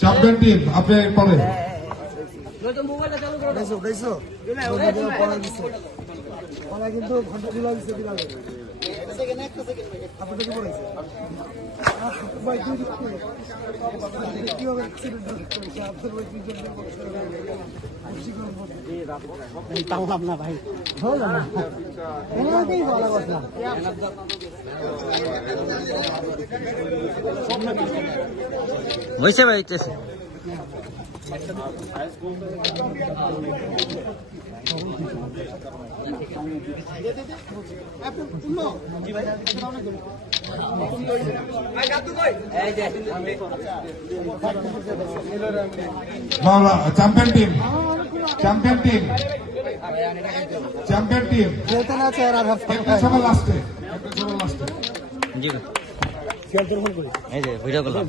Champion team আপনি পরে কিন্তু ঘন্টা দিলা দিচ্ছে দিলাম আপনাদের কি বলেছে পারলাম না ভাই হয়েছে ভাই champion team champion team champion team লাস্টে জি এই যে ভিডিও করলাম।